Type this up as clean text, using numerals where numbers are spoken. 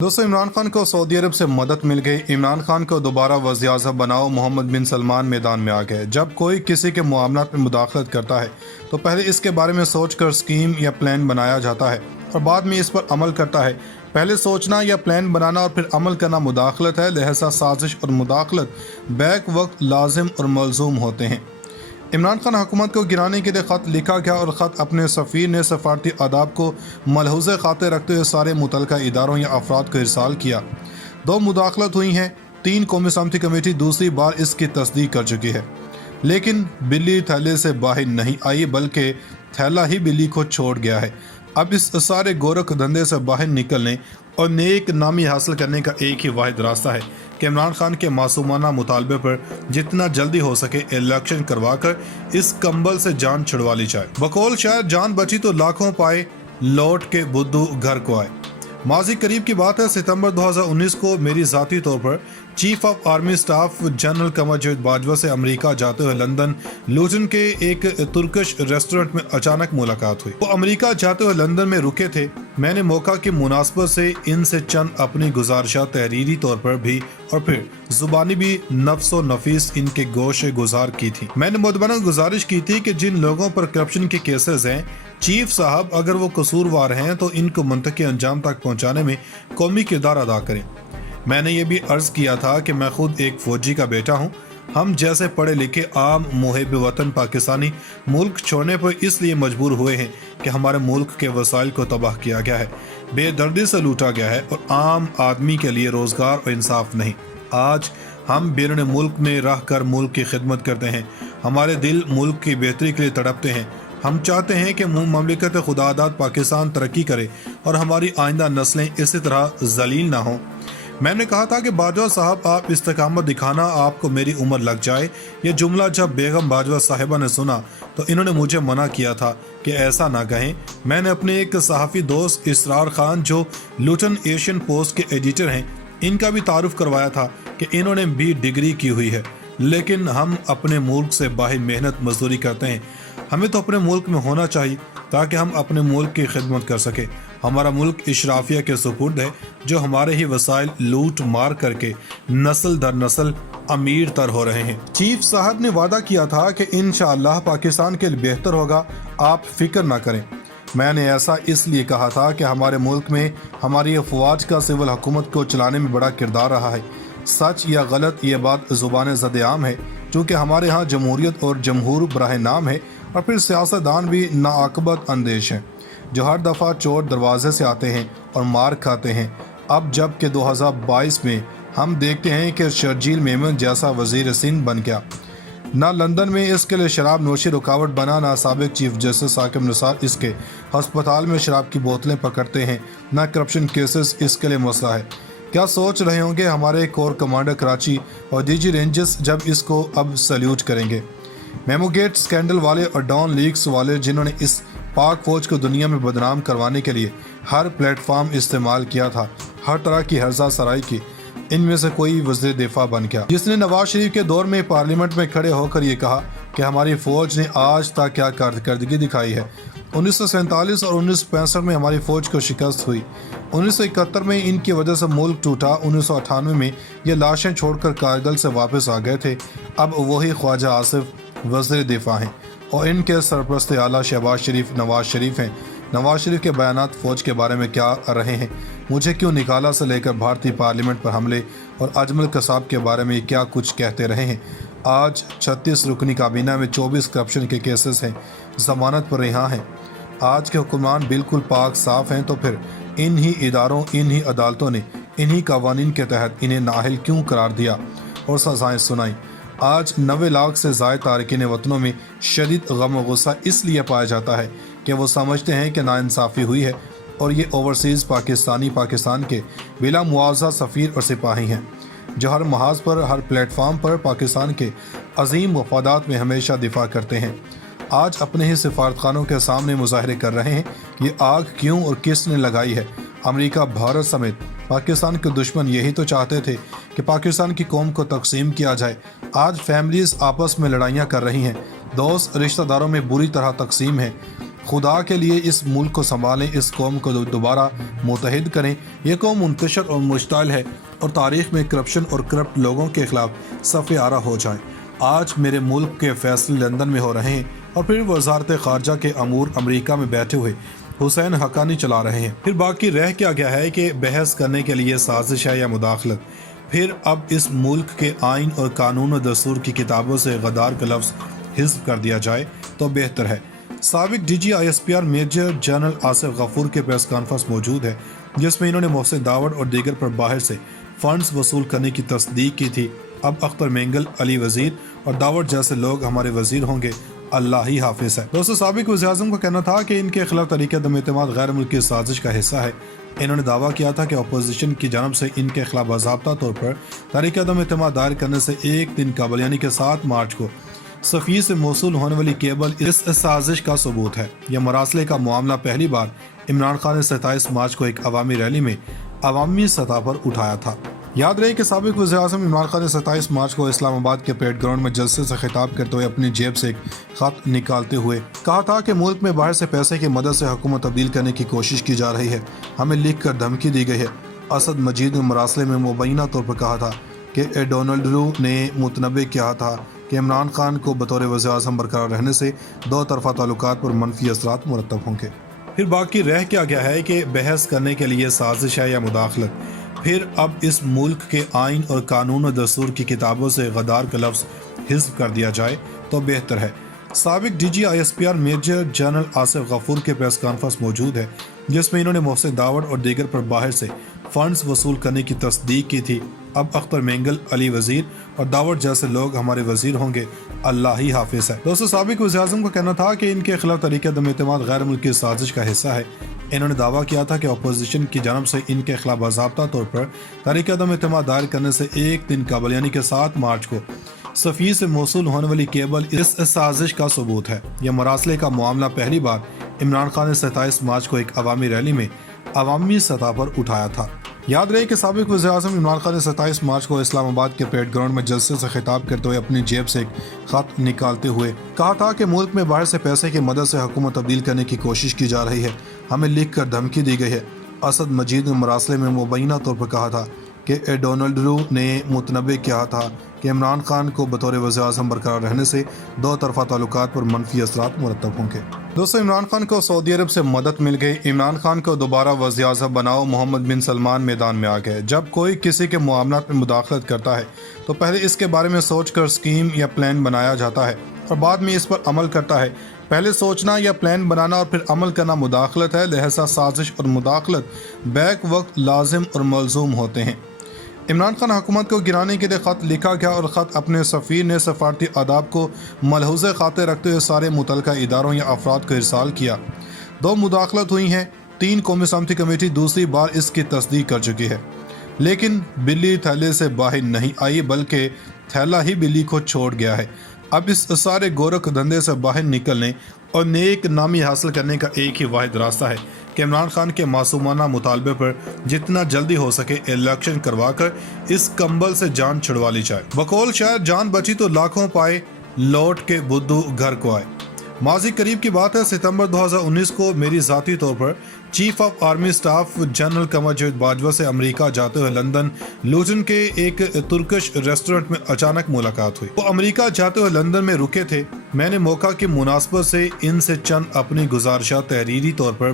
दोस्तों, इमरान खान को सऊदी अरब से मदद मिल गई। इमरान खान को दोबारा वज़ीर-ए-आज़म बनाओ। मोहम्मद बिन सलमान मैदान में आ गए। जब कोई किसी के मामलात में मुदाखलत करता है तो पहले इसके बारे में सोचकर स्कीम या प्लान बनाया जाता है और बाद में इस पर अमल करता है। पहले सोचना या प्लान बनाना और फिर अमल करना मुदाखलत है, लिहाजा साजिश और मुदाखलत बैक वक्त लाजिम और मलजूम होते हैं। इमरान खान हुकूमत को गिराने के लिए ख़त लिखा गया और ख़त अपने सफ़ीर ने सफारती आदाब को मलहूज़ खातिर रखते हुए सारे मुतल्लिक़ा इदारों या अफराद को इरसाल किया। 2 मुदाखलत हुई हैं। 3 कौमी सलामती कमेटी दूसरी बार इसकी तस्दीक कर चुकी है, लेकिन बिल्ली थैले से बाहर नहीं आई बल्कि थैला ही बिल्ली को छोड़ गया है। अब इस सारे गोरख धंधे से बाहर निकलने और नेक नामी हासिल करने का एक ही वाहिद रास्ता है कि इमरान खान के मासूमाना मुतालबे पर जितना जल्दी हो सके इलेक्शन करवाकर इस कंबल से जान छुड़वा ली जाए। बकौल शायर जान बची तो लाखों पाए, लौट के बुद्धू घर को आए। माजी करीब की बात है, सितंबर 2019 को मेरी ज़ाती तौर पर chief of army staff general Qamar Javed Bajwa से अमेरिका जाते हुए लंदन लूटन के एक तुर्किश रेस्टोरेंट में अचानक मुलाकात हुई। वो अमेरिका जाते हुए लंदन में रुके थे। मैंने मौका की मुनासबत से इनसे चंद अपनी गुजारिशात तहरीरी तौर पर भी और फिर जुबानी भी नफ्सो नफीस इनके गोशे गुजार की थी। मैंने मुदबना गुजारिश की थी कि जिन लोगों पर करप्शन के केसेस हैं, चीफ साहब अगर वो कसूरवार हैं तो इनको मंतकी अंजाम तक पहुंचाने में कौमी किरदार अदा करें। मैंने ये भी अर्ज किया था कि मैं खुद एक फौजी का बेटा हूँ। हम जैसे पढ़े लिखे आम मुहिब वतन पाकिस्तानी मुल्क छोड़ने पर इसलिए मजबूर हुए हैं कि हमारे मुल्क के वसाइल को तबाह किया गया है, बेदर्दी से लूटा गया है और आम आदमी के लिए रोज़गार और इंसाफ नहीं। आज हम बैरून मुल्क में रह कर मुल्क की खिदमत करते हैं। हमारे दिल मुल्क की बेहतरी के लिए तड़पते हैं। हम चाहते हैं कि ममलिकत खुदादाद पाकिस्तान तरक्की करे और हमारी आइंदा नस्लें इसी तरह जलील ना हों। मैंने कहा था कि बाजवा साहब, आप इस्तकामत दिखाना, आपको मेरी उम्र लग जाए। यह जुमला जब बेगम बाजवा साहिबा ने सुना तो इन्होंने मुझे मना किया था कि ऐसा ना कहें। मैंने अपने एक सहाफ़ी दोस्त इसरार खान, जो लूटन एशियन पोस्ट के एडिटर हैं, इनका भी तारुफ करवाया था कि इन्होंने भी डिग्री की हुई है, लेकिन हम अपने मुल्क से बाहर मेहनत मजदूरी करते हैं। हमें तो अपने मुल्क में होना चाहिए ताकि हम अपने मुल्क की खिदमत कर सके। हमारा मुल्क इशराफिया के सुपुर्द है, जो हमारे ही वसाइल लूट मार करके नस्ल दर नस्ल अमीर तर हो रहे हैं। चीफ साहब ने वादा किया था कि इंशाअल्लाह पाकिस्तान के लिए बेहतर होगा, आप फिक्र ना करें। मैंने ऐसा इसलिए कहा था कि हमारे मुल्क में हमारी अफवाज का सिविल हुकूमत को चलाने में बड़ा किरदार रहा है। सच या गलत ये बात ज़ुबान ज़द-ए-आम है, चूँकि हमारे यहाँ जमहूरियत और जमहूर बराह नाम है और फिर सियासतदान भी नाअक़बत अंदेश हैं, जो हर दफ़ा चोर दरवाजे से आते हैं और मार खाते हैं। अब जब कि 2022 में हम देखते हैं कि शर्जील मेमन जैसा वज़ीर सिंध बन गया, ना लंदन में इसके लिए शराब नोशी रुकावट बना, ना साबिक चीफ जस्टिस साकिब निसार इसके हस्पताल में शराब की बोतलें पकड़ते हैं, ना करप्शन केसेस इसके लिए मसला है। क्या सोच रहे होंगे हमारे कोर कमांडर कराची और डीजी रेंजर्स जब इसको अब सल्यूट करेंगे। मेमोगेट स्कैंडल वाले और डॉन लीक्स वाले, जिन्होंने इस पाक फौज को दुनिया में बदनाम करवाने के लिए हर प्लेटफॉर्म इस्तेमाल किया था, हर तरह की हर्जा सराई की, इनमें से कोई वज़ीर दिफा बन गया जिसने नवाज शरीफ के दौर में पार्लियामेंट में खड़े होकर ये कहा कि हमारी फ़ौज ने आज तक क्या कारकर्दगी दिखाई है। 1947 और 1965 में हमारी फ़ौज को शिकस्त हुई। 1971 में इनकी वजह से मुल्क टूटा। 1998 में ये लाशें छोड़कर कारगिल से वापस आ गए थे। अब वही ख्वाजा आसिफ वज़ीर दिफा हैं और इनके सरपरस्त आला शहबाज शरीफ नवाज शरीफ हैं। नवाज शरीफ के बयानात फ़ौज के बारे में क्या रहे हैं, मुझे क्यों निकाला से लेकर भारतीय पार्लियामेंट पर हमले और अजमल कसाब के बारे में क्या कुछ कहते रहे हैं। आज 36 रुकनी काबीना में 24 करप्शन के केसेस हैं, ज़मानत पर रिहा हैं। आज के हुक्मरान बिल्कुल पाक साफ़ हैं, तो फिर इन ही इदारों, इन ही अदालतों ने इन्हीं कवानीन के तहत इन्हें नाअहल क्यों करार दिया और सज़ाएँ सुनाई। आज 90 लाख से ज़ायद तारकीन वतनों में शदीद गम व गुस्सा इसलिए पाया जाता है कि वो समझते हैं कि नाइंसाफ़ी हुई है और ये ओवरसीज़ पाकिस्तानी पाकिस्तान के बिला मुआवजा सफ़ीर और सिपाही हैं, जो हर महाज पर, हर प्लेटफार्म पर पाकिस्तान के अजीम वफादात में हमेशा दिफा करते हैं। आज अपने ही सिफारतखानों के सामने मुजाहरे कर रहे हैं ये आग क्यों और किसने लगाई है। अमेरिका, भारत समेत पाकिस्तान के दुश्मन यही तो चाहते थे कि पाकिस्तान की कौम को तकसीम किया जाए। आज फैमिलीज़ आपस में लड़ाइयाँ कर रही हैं, दोस्त रिश्तेदारों में बुरी तरह तकसीम है, خدا کے لیے اس ملک کو سنبھالیں، اس قوم کو دوبارہ متحد کریں۔ یہ قوم منتشر اور مشتعل ہے اور تاریخ میں کرپشن اور کرپٹ لوگوں کے خلاف صف آرا ہو جائیں۔ آج میرے ملک کے فیصلے لندن میں ہو رہے ہیں اور پھر وزارت خارجہ کے امور امریکہ میں بیٹھے ہوئے حسین حقانی چلا رہے ہیں۔ پھر باقی رہ کیا گیا ہے کہ بحث کرنے کے لیے سازش ہے یا مداخلت۔ پھر اب اس ملک کے آئین اور قانون و دستور کی کتابوں سے غدار کا لفظ حذف کر دیا جائے تو بہتر ہے۔ سابق D G I S P R major general Asif Ghafoor کے پریس کانفرنس موجود ہے، جس میں انہوں نے محسن داوڑ اور دیگر پر باہر سے فنڈز وصول کرنے کی تصدیق کی تھی۔ اب اختر مینگل، علی وزیر اور داوڑ جیسے لوگ ہمارے وزیر ہوں گے، اللہ ہی حافظ ہے۔ دوستو، سابق وزیر اعظم کا کہنا تھا کہ ان کے خلاف تحریک عدم اعتماد غیر ملکی سازش کا حصہ ہے۔ انہوں نے دعویٰ کیا تھا کہ اپوزیشن کی جانب سے ان کے خلاف باضابطہ طور پر تحریک عدم اعتماد دائر کرنے سے ایک دن قبل یعنی کہ 7 مارچ کو صفی سے موصول ہونے والی کیبل اس سازش کا ثبوت ہے۔ یہ مراسلے کا معاملہ پہلی بار عمران خان نے 27 مارچ کو ایک عوامی ریلی میں عوامی سطح پر اٹھایا تھا۔ یاد رہے کہ سابق وزیر اعظم عمران خان نے 27 مارچ کو اسلام آباد کے پریڈ گراؤنڈ میں جلسے سے خطاب کرتے ہوئے اپنی جیب سے ایک خط نکالتے ہوئے کہا تھا کہ ملک میں باہر سے پیسے کی مدد سے حکومت تبدیل کرنے کی کوشش کی جا رہی ہے، ہمیں لکھ کر دھمکی دی گئی ہے۔ اسد مجید نے مراسلے میں مبینہ طور پر کہا تھا کہ ڈونلڈ رو نے متنبع کیا تھا کہ عمران خان کو بطور وزیر اعظم برقرار رہنے سے دو طرفہ تعلقات پر منفی اثرات مرتب ہوں گے۔ پھر باقی رہ کیا گیا ہے کہ بحث کرنے کے لیے سازش ہے یا مداخلت۔ پھر اب اس ملک کے آئین اور قانون و دستور کی کتابوں سے غدار کا لفظ حذف کر دیا جائے تو بہتر ہے۔ سابق D G I S P R major general Asif Ghafoor کے پریس کانفرنس موجود ہے، جس میں انہوں نے محسن داوڑ اور دیگر پر باہر سے فنڈز وصول کرنے کی تصدیق کی تھی۔ اب اختر مینگل، علی وزیر اور داوڑ جیسے لوگ ہمارے وزیر ہوں گے، اللہ ہی حافظ ہے۔ دوستو، سابق وزیر اعظم کا کہنا تھا کہ ان کے خلاف تحریک عدم اعتماد غیر ملکی سازش کا حصہ ہے۔ انہوں نے دعویٰ کیا تھا کہ اپوزیشن کی جانب سے ان کے خلاف باضابطہ طور پر تحریک عدم اعتماد دائر کرنے سے ایک دن قبل یعنی کہ 7 مارچ کو صفی سے موصول ہونے والی کیبل اس سازش کا ثبوت ہے۔ یہ مراسلے کا معاملہ پہلی بار عمران خان نے 27 مارچ کو ایک عوامی ریلی میں عوامی سطح پر اٹھایا تھا۔ یاد رہے کہ سابق وزیر اعظم عمران خان نے 27 مارچ کو اسلام آباد کے پریڈ گراؤنڈ میں جلسے سے خطاب کرتے ہوئے اپنی جیب سے ایک خط نکالتے ہوئے کہا تھا کہ ملک میں باہر سے پیسے کی مدد سے حکومت تبدیل کرنے کی کوشش کی جا رہی ہے، ہمیں لکھ کر دھمکی دی گئی ہے۔ اسد مجید نے مراسلے میں مبینہ طور پر کہا تھا کہ ڈونلڈ رو نے متنبع کیا تھا کہ عمران خان کو بطور وزیر اعظم برقرار رہنے سے دو طرفہ تعلقات پر منفی اثرات مرتب ہوں گے۔ دوستو، عمران خان کو سعودی عرب سے مدد مل گئی، عمران خان کو دوبارہ وزیر اعظم بناؤ، محمد بن سلمان میدان میں آ گئے۔ جب کوئی کسی کے معاملات میں مداخلت کرتا ہے تو پہلے اس کے بارے میں سوچ کر اسکیم یا پلان بنایا جاتا ہے اور بعد میں اس پر عمل کرتا ہے۔ پہلے سوچنا یا پلان بنانا اور پھر عمل کرنا مداخلت ہے، لہذا سازش اور مداخلت بیک وقت لازم اور ملزوم ہوتے ہیں۔ عمران خان حکومت کو گرانے کے لیے خط لکھا گیا اور خط اپنے سفیر نے سفارتی آداب کو ملحوظ خاطر رکھتے ہوئے سارے متعلقہ اداروں یا افراد کو ارسال کیا۔ 2 مداخلت ہوئی ہیں، 3 قومی سلامتی کمیٹی دوسری بار اس کی تصدیق کر چکی ہے، لیکن بلی تھیلے سے باہر نہیں آئی بلکہ تھیلا ہی بلی کو چھوڑ گیا ہے۔ اب اس سارے گورکھ دھندے سے باہر نکلنے اور نیک نامی حاصل کرنے کا ایک ہی واحد راستہ ہے کہ عمران خان کے معصومانہ مطالبے پر جتنا جلدی ہو سکے الیکشن کروا کر اس کمبل سے جان چھڑوا لی جائے۔ بقول شاید جان بچی تو لاکھوں پائے، لوٹ کے بدھو گھر کو آئے۔ ماضی قریب کی بات ہے، ستمبر 2019 کو میری ذاتی طور پر chief of army staff general Qamar Javed Bajwa سے امریکہ جاتے ہوئے لندن لوٹن کے ایک ترکش ریسٹورنٹ میں اچانک ملاقات ہوئی۔ وہ امریکہ جاتے ہوئے لندن میں رکے تھے۔ میں نے موقع کی مناسبت سے ان سے چند اپنی گزارشات تحریری طور پر